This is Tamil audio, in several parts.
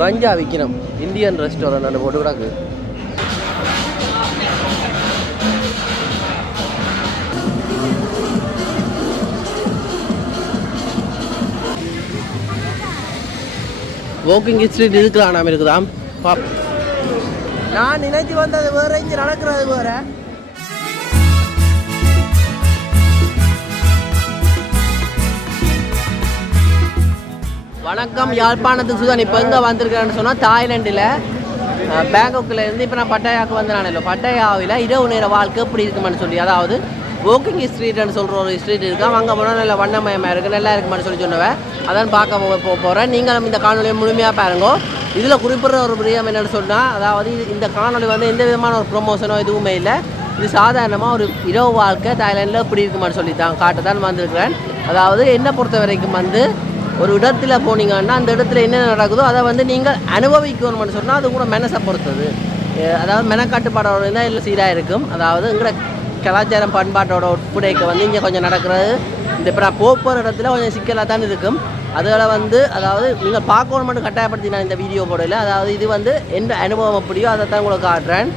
கஞ்சா விற்கணும் இந்தியன் ரெஸ்டாரண்ட் போட்டு கிடக்கு வாக்கிங் ஸ்ட்ரீட் இதுக்குலாம் நாம் இருக்குதாம்? பாப். நான் நினைச்சு வந்தது வேற இங்கே நடக்கிறது வேற. வணக்கம். யாழ்ப்பாணத்துக்கு சுதான் இப்போ எங்கே வந்திருக்கிறேன்னு சொன்னால் தாய்லாண்டில் பேங்காக்கில் இருந்து இப்போ நான் பட்டாயாவுக்கு வந்து நான் இல்லை. பட்டாயாவில் இரவு நேர வாழ்க்கை எப்படி இருக்குமான்னு சொல்லி அதாவது வாக்கிங் ஸ்ட்ரீட்னு சொல்கிற ஒரு ஸ்ட்ரீட் இருக்கா? அங்கே போனால் நல்ல வண்ணமயமாக இருக்குது நல்லா இருக்குமான்னு சொல்லி சொன்னவன் அதான் பார்க்க போக போக போகிறேன் நீங்களும் இந்த காணொலியை முழுமையாக பாருங்க. இதில் குறிப்பிட்ற ஒரு பிரியம் என்னென்னு சொன்னால் அதாவது இந்த காணொலி வந்து எந்த விதமான ஒரு ப்ரொமோஷனோ எதுவுமே இல்லை. இது சாதாரணமாக ஒரு இரவு வாழ்க்கை தாய்லாண்டில் எப்படி இருக்குமான்னு சொல்லி தான் காட்ட தான் வந்திருக்கிறேன். அதாவது என்னை பொறுத்த வரைக்கும் வந்து ஒரு இடத்துல போனீங்கன்னா அந்த இடத்துல என்ன நடக்குதோ அதை வந்து நீங்கள் அனுபவிக்கணும்னு சொன்னால் அது கூட மனசை பொறுத்தது. அதாவது மெனக்காட்டுப்பாடோட தான் இல்லை சீராக இருக்கும். அதாவது எங்களோட கலாச்சாரம் பண்பாட்டோட உட்புடைக்க வந்து இங்கே கொஞ்சம் நடக்கிறது. இந்த இப்போ நான் போகிற இடத்துல கொஞ்சம் சிக்கலாக தான் இருக்கும். அதில் வந்து அதாவது நீங்கள் பார்க்கணும் மட்டும் கட்டாயப்படுத்தி நான் இந்த வீடியோ போடல. அதாவது இது வந்து எந்த அனுபவம் அப்படியோ அதை தான் உங்களுக்கு காட்டுறேன்.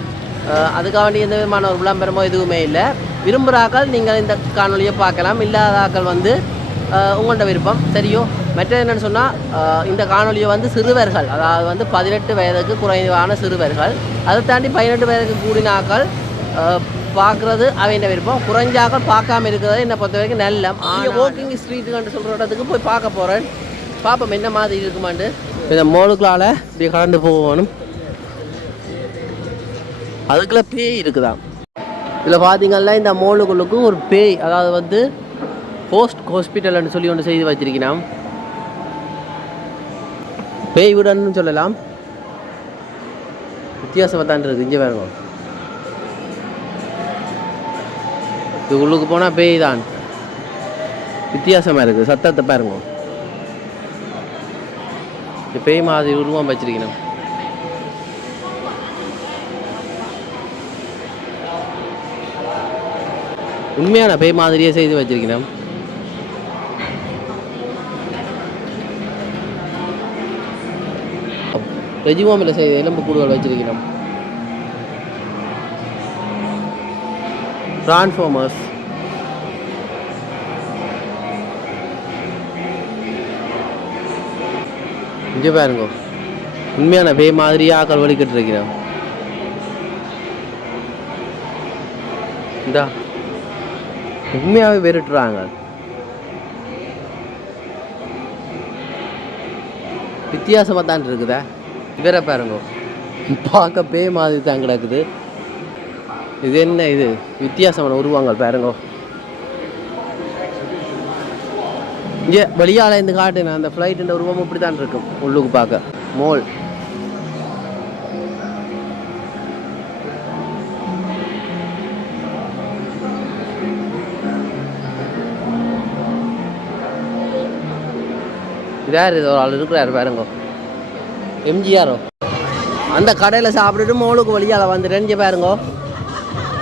அதுக்காக வேண்டிய எந்த விதமான ஒரு விளம்பரமோ எதுவுமே இல்லை. விரும்புகிறாக்கள் நீங்கள் இந்த காணொலியை பார்க்கலாம். இல்லாதாக்கள் வந்து உங்கள்கிட்ட உங்கள்ட்ட விருப்பம். சரியோ? மற்றது என்னென்னு சொன்னால் இந்த காணொலியை வந்து சிறுவர்கள் அதாவது வந்து பதினெட்டு வயதுக்கு குறைவான சிறுவர்கள் அதை தாண்டி பதினெட்டு வயதுக்கு கூடினாக்கள் பார்க்குறது அவங்க விருப்பம். குறைஞ்சாக்கள் பார்க்காம இருக்கிறது என்னை பொறுத்த வரைக்கும் நல்ல வாக்கிங் ஸ்ட்ரீட்டுன்னு சொல்கிற இடத்துக்கு போய் பார்க்க போகிறேன் பார்ப்போம் என்ன மாதிரி இருக்குமாண்டு. இந்த மோளுக்களால் இப்படி கடந்து போகணும். அதுக்குள்ள பேய் இருக்குதாம் இதில் பார்த்தீங்கன்னா இந்த மோளுக்குள்ளுக்கும் ஒரு பேய் அதாவது வந்து போஸ்ட் ஹாஸ்பிட்டல்னு சொல்லி ஒன்று செய்து வச்சிருக்கிறான் பேய் வீடுன்னு சொல்லலாம். வித்தியாசம் தான் இருக்குது இங்கே பாருங்க. இது உள்ளுக்கு போனால் பேய் தான் வித்தியாசமாக இருக்குது சத்தத்தை பாருங்க. இந்த பேய் மாதிரி உருவம் வச்சிருக்கணும். உண்மையான பேய் மாதிரியே செய்து வச்சிருக்கிறோம் ரெஜிமோமில் செய்த எலும்பு கூடுதல் வச்சிருக்கிறோம் டிரான்ஸ்ஃபார்மர்ஸ் இங்கே பாருங்க. உண்மையான பே மாதிரியாக ஆக்கள் வலிக்கிட்டு இருக்கிறோம் இந்தா. உண்மையாகவே வெறுட்டுறாங்க. வித்தியாசமாக தான் இருக்குதா. இவரை பாருங்க. பார்க்க பே மாதிரி தான் கிடக்குது. இது என்ன இது? வித்தியாசமான உருவங்கள் பாருங்க. இங்கே வெளியால் இந்த காட்டுங்க அந்த ஃப்ளைட்டுன்ற உருவம் இப்படி தான் இருக்கும். உள்ளுக்கு பார்க்க. மோல் இதார் இது ஒரு ஆள் இருக்கிறார் பாருங்க. எம்ஜிஆரோ. அந்த கடையில் சாப்பிட்டுட்டு மோளுக்கு வழியால் வந்துட்டேன் இங்கே பாருங்க.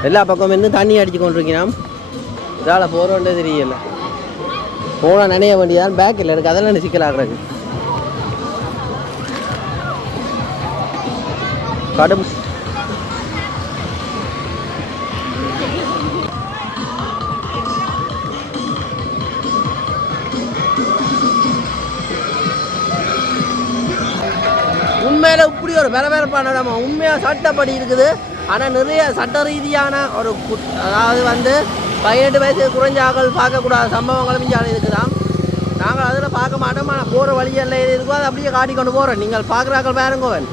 எல்லா பக்கம் இருந்து தண்ணி அடிச்சு கொண்டிருக்கிறான். இதால் போகிறோன்றே தெரியல. போனால் நினைய வேண்டியதான் பேக்கில் இருக்குது அதெல்லாம் சிக்கலாகிறது. கடும் பரபரப்பான உண்மையாக சட்டப்படி இருக்குது. ஆனால் நிறைய சட்ட ரீதியான ஒரு குட்- அதாவது வந்து பதினெட்டு வயசு குறைஞ்சாக்கள் பார்க்கக்கூடாத சம்பவங்களும் இங்கே இருக்குதாம் நாங்கள் அதில் பார்க்க மாட்டோம். ஆனால் போகிற வழியெல்லாம் எது இருக்கோ அதை அப்படியே காட்டி கொண்டு போகிறோம் நீங்கள் பார்க்குறாக்கள் பாருங்கோவன்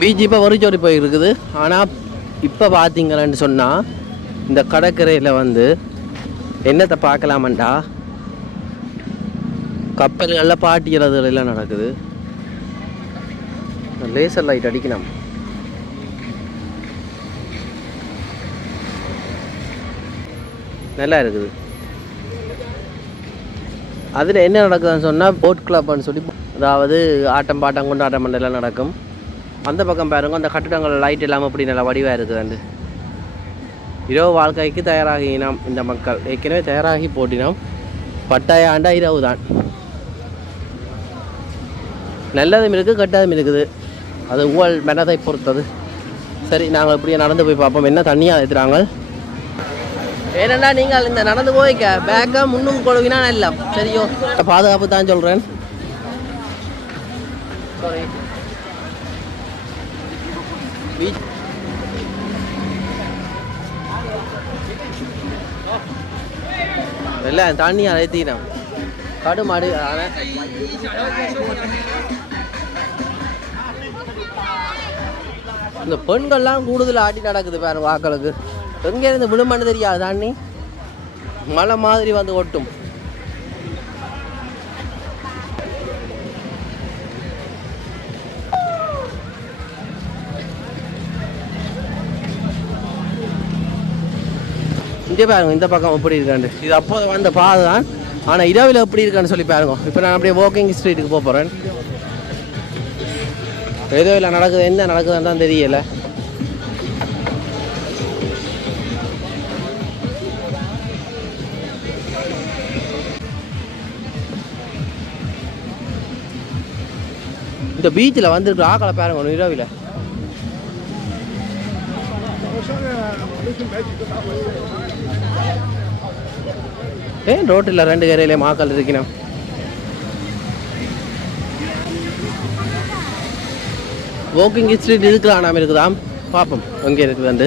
பீச் இப்போ வரிச்சோடி போயிருக்குது ஆனால் இப்போ பார்த்தீங்களேன்னு சொன்னால் இந்த கடற்கரையில் வந்து என்னத்தை பார்க்கலாமண்டா? கப்பல்களில் பாட்டிக்கிறது எல்லாம் நடக்குது. லேசர் லைட் அடிக்கணும். நல்லா இருக்குது. அதில் என்ன நடக்குதுன்னு சொன்னால் போட் கிளப்னு சொல்லி அதாவது ஆட்டம் பாட்டம் கொண்டாட்டம் பண்ணலாம் நடக்கும். அந்த பக்கம் பாருங்க அந்த கட்டிடங்கள் லைட் இல்லாமல் அப்படி நல்லா வடிவாக இருக்குது அந்த இரவு வாழ்க்கைக்கு தயாராகினோம் இந்த மக்கள். ஏற்கனவே தயாராகி போட்டினோம். பட்டாய ஆண்டா இரவு தான் நல்லதும் இருக்குது கெட்டதும் இருக்குது. அது உங்கள் மனதை பொறுத்தது. சரி நாங்கள் இப்படியே நடந்து போய் பார்ப்போம். என்ன தண்ணியாக ஏற்றுறாங்க ஏனண்டா நீங்கள் இந்த நடந்து போய்க்க பேக்கை முன்னும் கொழுவினா இல்லை சரியோ பாதுகாப்பு தான் சொல்கிறேன் சாரி பீச் இல்லை தண்ணி காடு மாடு இந்த பெண்கள்லாம் கூடுதல் ஆட்டி நடக்குது பாரு வாக்களுக்கு. எங்கே இருந்து விழுமன்னு தெரியாது தண்ணி மலை மாதிரி வந்து ஒட்டும். இங்கே பாருங்க இந்த பக்கம் எப்படி இருக்காண்டு. இது அப்போது வந்த பாதை தான் ஆனால் இரவில் எப்படி இருக்கான்னு சொல்லி பாருங்க. இப்போ நான் அப்படியே வாக்கிங் ஸ்ட்ரீட்டுக்கு போக போகிறேன் ஏதோ இல்லை நடக்குது. என்ன நடக்குதுன்னு தான் தெரியல. இந்த பீச்சில் வந்துருக்கு ஆக்களை பாருங்க ஒன்று இரவில். ஏன் ரோட்டில் ரெண்டு கரையிலே மாக்கள் இருக்கணும். வாக்கிங் ஸ்ட்ரீட் இதுக்குலாம் நாம இருக்குதாம்? பார்ப்போம் எங்கே இருக்குதுண்டு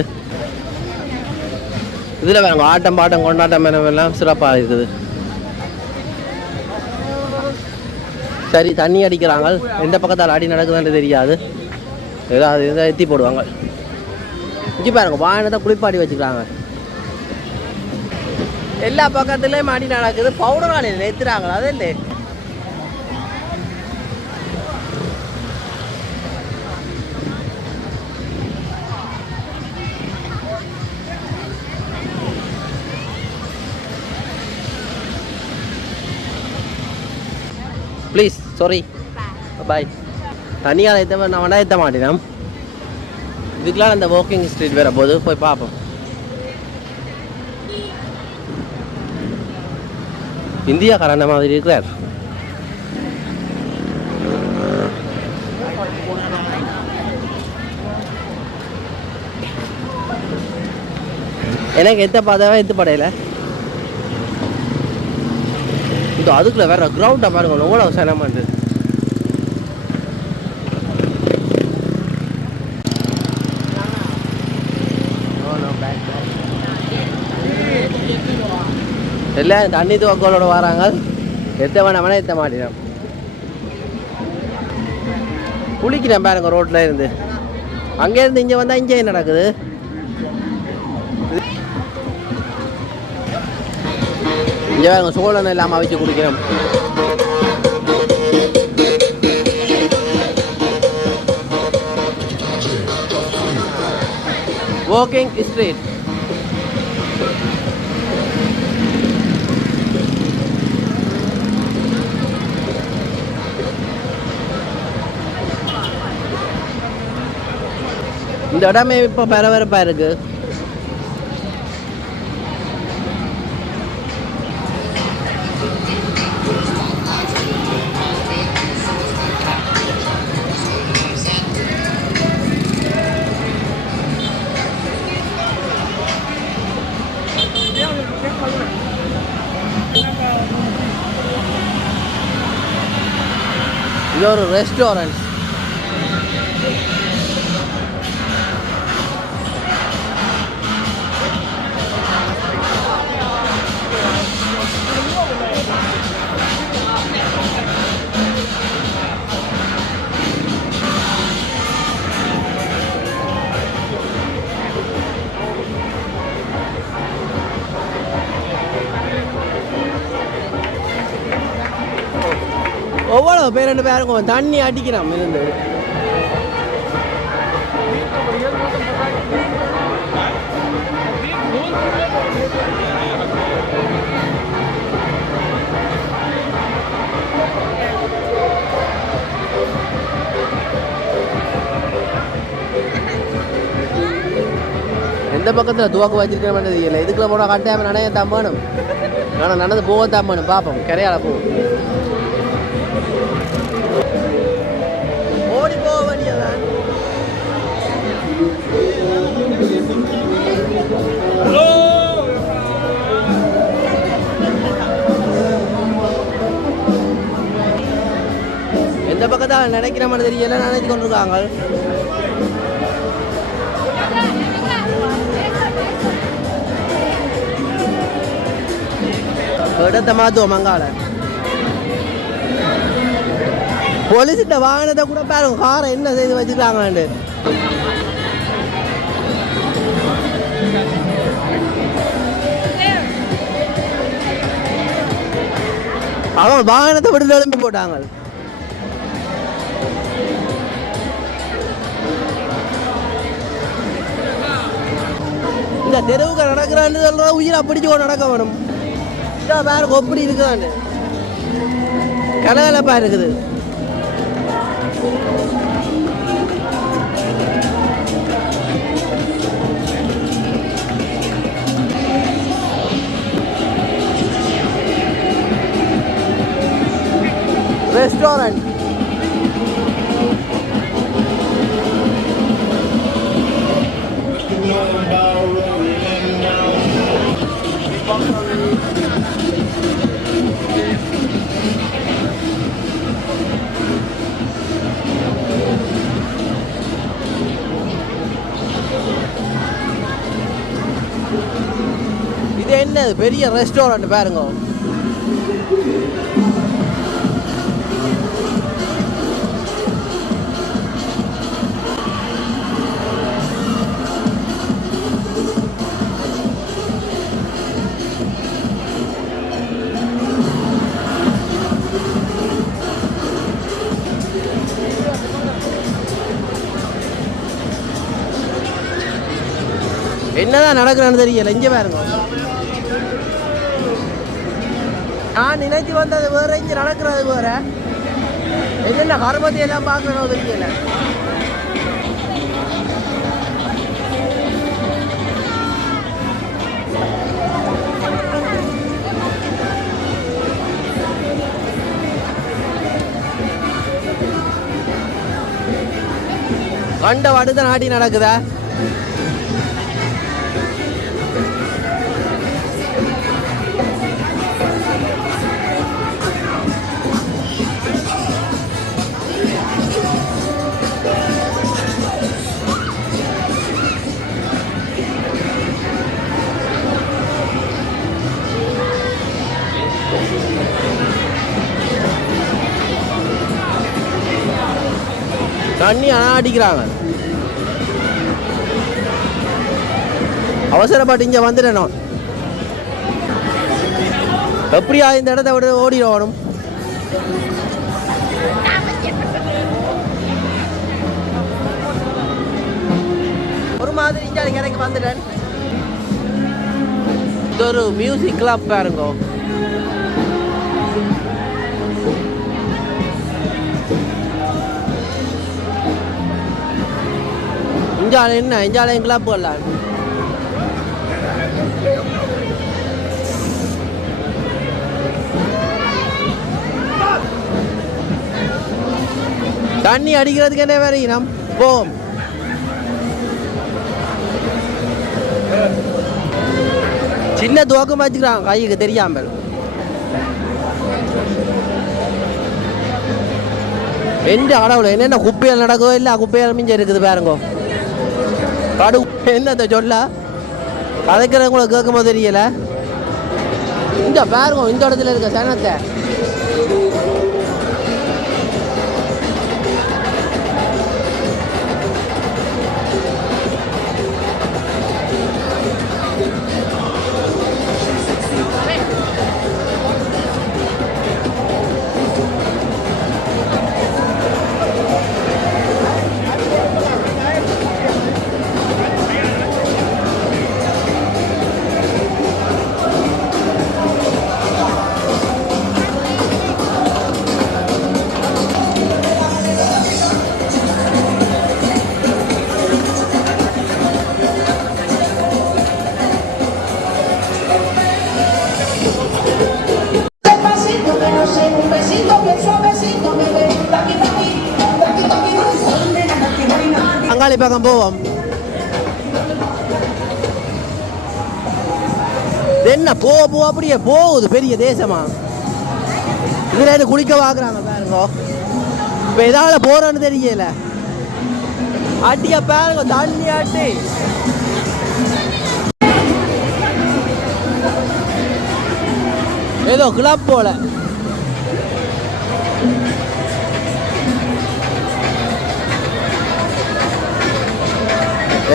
இதில் வேறு ஆட்டம் பாட்டம் கொண்டாட்டம் எல்லாம் சிறப்பாக இருக்குது. சரி தண்ணி அடிக்கிறாங்க. எந்த பக்கத்தால் அடி நடக்குதுன்னு தெரியாது. ஏதாவது இதை எத்தி போடுவாங்க. இங்கே பாருங்க வாகனத்தை குளிப்பாட்டி வச்சுக்கிறாங்க. எல்லா பக்கத்துலேயும் மாடி நடக்குது. பவுடர் ஆணி நிறுத்துறாங்களா? அது இல்லை ப்ளீஸ் சாரி பாய் தனியால் ஏற்ற நான் வேணா ஏற்ற மாட்டேன் இதுக்கெலாம் அந்த வாக்கிங் ஸ்ட்ரீட் வேற போது போய் பார்ப்போம். இந்தியாக்காரன் மாதிரி இருக்கிறார் எனக்கு எத்த பாதாவே எத்து படையில இது அதுக்குள்ள வேற கிரவுண்டா பாருங்க எவ்வளோ சிரமண்டு எல்லாம் தண்ணி துவக்கோலோட வராங்க எத்த வேணாமனா எத்த மாட்டேன். குளிக்கிறேன் பாருங்க ரோட்ல இருந்து. அங்கேருந்து இங்கே வந்தால் இங்கே என்ன நடக்குது? இங்கே பாருங்க சோழன் இல்லாமல் வச்சு குடிக்கிறோம். வாக்கிங் ஸ்ட்ரீட் இந்த இடமே இப்போ பரபரப்பாக இருக்கு இது ஒரு ரெஸ்டாரண்ட் எவ்வளோ பேர் ரெண்டு பேருக்கும் தண்ணி அடிக்கிறான் இருந்து எந்த பக்கத்தில் துவாக்கு வேண்டியது இல்லை இதுக்குள்ள போனால் கட்டாயம் நினைய தம்மானும் ஆனால் நடந்து தான் வேணும். பார்ப்போம் கரையால போ பக்கத்தால் நினைக்கிற மாதிரி தெரியல நினைச்சு கொண்டிருக்காங்க? இடத்தை மாற்றுவோம் மங்கால போலீஸ்கிட்ட வாகனத்தை கூட பாருங்க காரை என்ன செய்து வச்சுக்கிறாங்கன்னு அவன் வாகனத்தை விட்டு எழுப்பி போட்டாங்க. இந்த தெருவுக்கு நடக்கிறான்னு சொல்ற உயிரை பிடிச்சு கொண்டு நடக்க வேணும் இதா வேற எப்படி இருக்குதான்னு கலகலப்பா இருக்குது ரெஸ்டாரண்ட் பெரிய ரெஸ்டாரண்ட் பாருங்க. என்னதான் நடக்கிறான்னு தெரியல இங்கே பாருங்க. நான் நினைத்து வந்தது வேற இங்கே நடக்கிறது வேற. என்னென்ன கர்மத்தை எல்லாம் பார்க்கணும் தெரியல கண்ட வடுத நாட்டி நடக்குதா? பண்ணி ஆனால் அடிக்கிறாங்க அவசரப்பட்டு இங்கே வந்துடணும். எப்படியா இந்த இடத்த விட ஓடிடணும்? ஒரு மாதிரி இங்கே எனக்கு வந்துட்டேன். இது ஒரு மியூசிக் கிளப் பாருங்க. இஞ்சால என்ன இஞ்சால கிளப் போடலாம் தண்ணி அடிக்கிறதுக்கு என்ன வேற இனம்? போம். சின்ன துவக்கம் வச்சுக்கிறான் கைக்கு தெரியாமல் எந்த அளவில் என்னென்ன குப்பையில் நடக்கோ இல்லை குப்பையில் மிஞ்சம் இருக்குது பாருங்க. கடு என்னத்தை சொல்ல? கதைக்கிறவங்களுக்கு கேட்கும்போது தெரியல. இந்த பாருங்க இந்த இடத்துல இருக்க சனத்தை. பக்கம் போவோம் என்ன போ போ அப்படியே போகுது பெரிய தேசமா? இதுல என்ன குளிக்க வாக்குறாங்க பாருங்க. இப்போ எதாவது போறோன்னு தெரியல. அட்டியா பாருங்க தண்ணி ஆட்டி. ஏதோ கிளப் போல.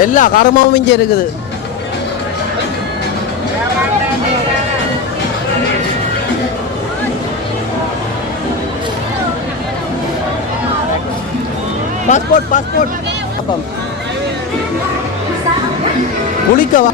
எல்லா கர்மமும் இங்கே இருக்குது. பாஸ்போர்ட் பாஸ்போர்ட் அப்பம். குளிக்கவா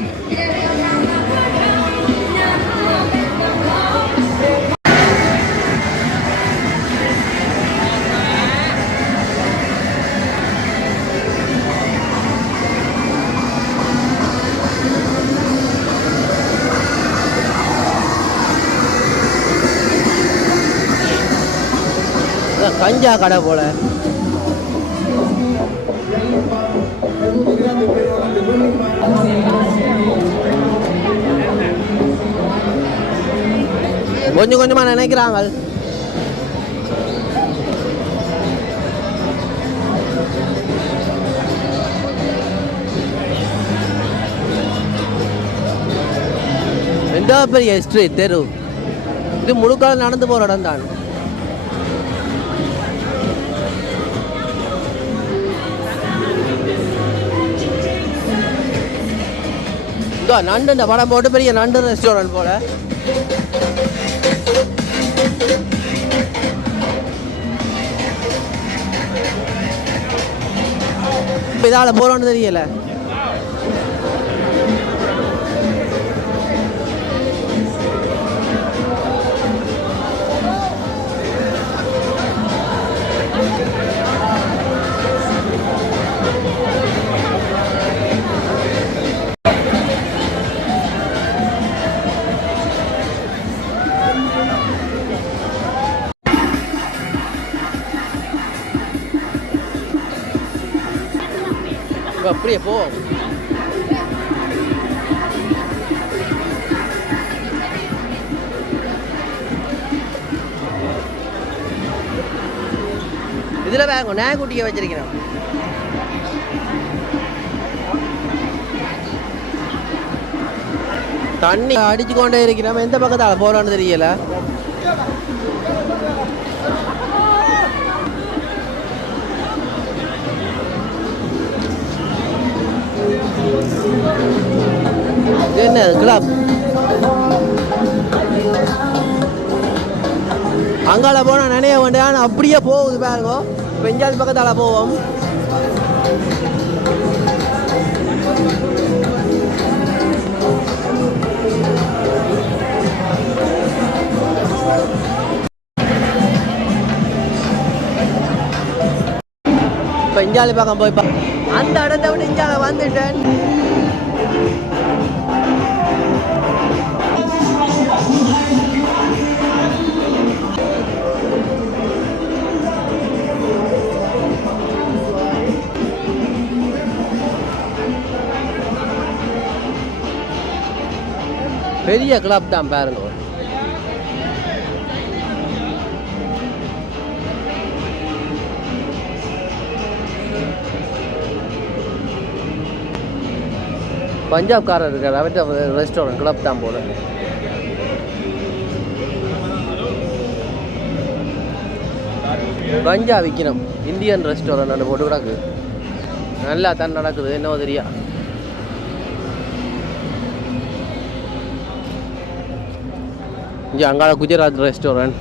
கஞ்சா கடை போல. கொஞ்சம் கொஞ்சமா நினைக்கிறாங்க. எந்த பெரிய ஹிஸ்ட்ரி தெரு. இது முழுக்கால நடந்து போற இடம் தான் இதோ நண்டு இந்த படம் போட்டு பெரிய நண்டு ரெஸ்டாரண்ட் போல. இப்போ இதால போறோம்னு தெரியல. இப்போ அப்படியே போ இதில் வேங்க நாய்க்குட்டியை வச்சிருக்கிறேன் தண்ணி அடிச்சு கொண்டே இருக்கிறோம். எந்த பக்கத்தால் போகிறோன்னு தெரியல. என்ன கிளாப் அங்கால போனால் நினைய வேண்டிய அப்படியே போகுது பாருங்க. பெஞ்சாதி பக்கத்தால் போவோம். பெஞ்சாலி பக்கம் போய் அந்த இடத்த விட்டு இஞ்சால வந்துட்டேன். பெரிய கிளப் தான் பாருங்க. பஞ்சாப்காரர் இருக்கார். அவர்கிட்ட ரெஸ்டாரண்ட் கிளப் தான் போல. கஞ்சா விற்கணும் இந்தியன் ரெஸ்டாரண்ட் போட்டு கிடக்கு. நல்லா தான் நடக்குது என்னவோ தெரியா. இங்கே அங்காள குஜராத் ரெஸ்டாரண்ட்.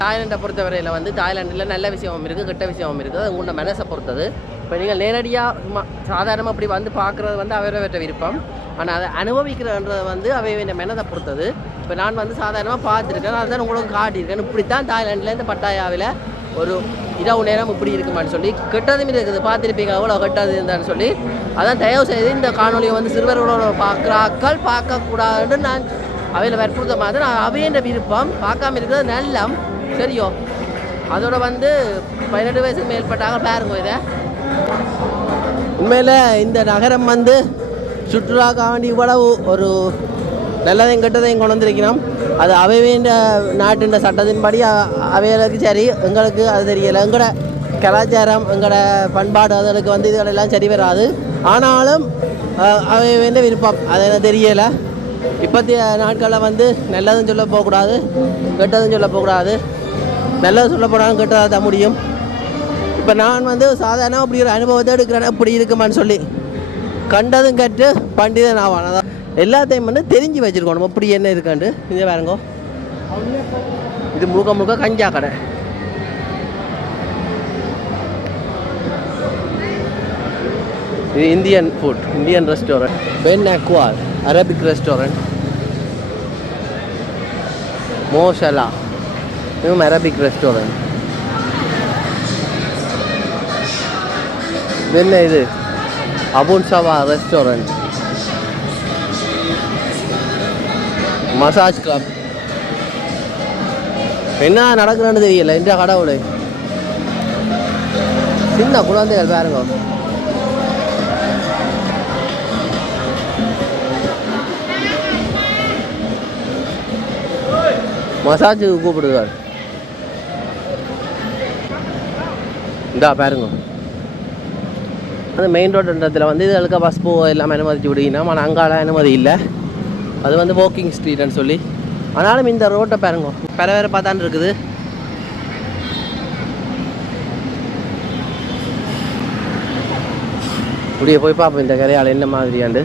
தாய்லாண்டை பொறுத்தவரையில் வந்து தாய்லாண்டில் நல்ல விஷயமும் இருக்குது கெட்ட விஷயமும் இருக்குது அது உங்களோட மனசை பொறுத்தது. இப்போ நீங்கள் நேரடியாக சாதாரணமாக அப்படி வந்து பார்க்குறது வந்து அவரவற்ற விருப்பம். ஆனால் அதை அனுபவிக்கிறன்றது வந்து அவைய மனதை பொறுத்தது. இப்போ நான் வந்து சாதாரணமாக பார்த்துருக்கேன் அதுதான் உங்களுக்கு காட்டியிருக்கேன். இப்படி தான் தாய்லாண்டில் இந்த பட்டாயாவில் ஒரு இரவு நேரம் இப்படி இருக்குமான்னு சொல்லி கெட்டதும் இருக்குது பார்த்துருப்பீங்க அவ்வளோ கெட்டது இருந்தான்னு சொல்லி. அதான் தயவு செய்து இந்த காணொலியை வந்து சிறுவர்களோட பார்க்குறாக்கள் பார்க்கக்கூடாதுன்னு நான் அவையில் வற்புறுத்த மாதிரி அவையன்ற விருப்பம். பார்க்காம இருக்கிறது நல்லம். சரியோ? அதோட வந்து பதினெட்டு வயசுக்கு மேற்பட்டாங்க பாருங்க இதை. உண்மையில் இந்த நகரம் வந்து சுற்றுலா காண்டி இவ்வளவு ஒரு நல்லதையும் கெட்டதையும் கொண்டு வந்திருக்கிறோம். அது அவைவேண்ட நாட்டின் சட்டத்தின்படி அவைகளுக்கு சரி எங்களுக்கு அது தெரியலை. எங்களோட கலாச்சாரம் எங்களோட பண்பாடு அதுகளுக்கு வந்து இதுகளெல்லாம் சரி வராது ஆனாலும் அவை வேண்ட விருப்பம். அது எனக்கு தெரியலை. இப்போத்திய நாட்களில் வந்து நல்லதும் சொல்ல போகக்கூடாது கெட்டதும் சொல்ல போகக்கூடாது. நல்லது சொல்ல போனாலும் கெட்டதாக தான் முடியும். இப்போ நான் வந்து சாதாரண அப்படி ஒரு அனுபவத்தை எடுக்கிறேன் இப்படி இருக்குமான்னு சொல்லி. கண்டதும் கற்று பண்டிதன் ஆவான் அதான் எல்லாத்தையும் வந்து தெரிஞ்சு வச்சுருக்கணும். இப்படி என்ன இருக்காண்டு இங்கே பாருங்க. இது முழுக்க முழுக்க கஞ்சா கடை. இது இந்தியன் ஃபுட் இந்தியன் ரெஸ்டாரண்ட் பென் அக்வார் அரபிக் ரெஸ்டாரண்ட் மோஷலா இதுவும் அரபிக் ரெஸ்டாரண்ட் என்ன இது அபுன் சவா ரெஸ்டாரண்ட் மசாஜ் கிளப் என்ன நடக்குதுன்னு தெரியல. இந்த கடவுளை. சின்ன குழந்தைகள் பாருங்க. மசாஜுக்கு கூப்பிடுவார் இந்தா பாருங்க. அந்த மெயின் ரோடுன்றதில் வந்து இதுகளுக்கு பஸ் போக எல்லாமே அனுமதிச்சு விடுங்கன்னா ஆனால் அங்காலாம் அனுமதி இல்லை. அது வந்து வாக்கிங் ஸ்ட்ரீட்னு சொல்லி. ஆனாலும் இந்த ரோட்டை பாருங்க. பெற வேற பார்த்தான்னு இருக்குது. இப்படியே போய் பார்ப்போம் இந்த கரையால் என்ன மாதிரியாண்டு.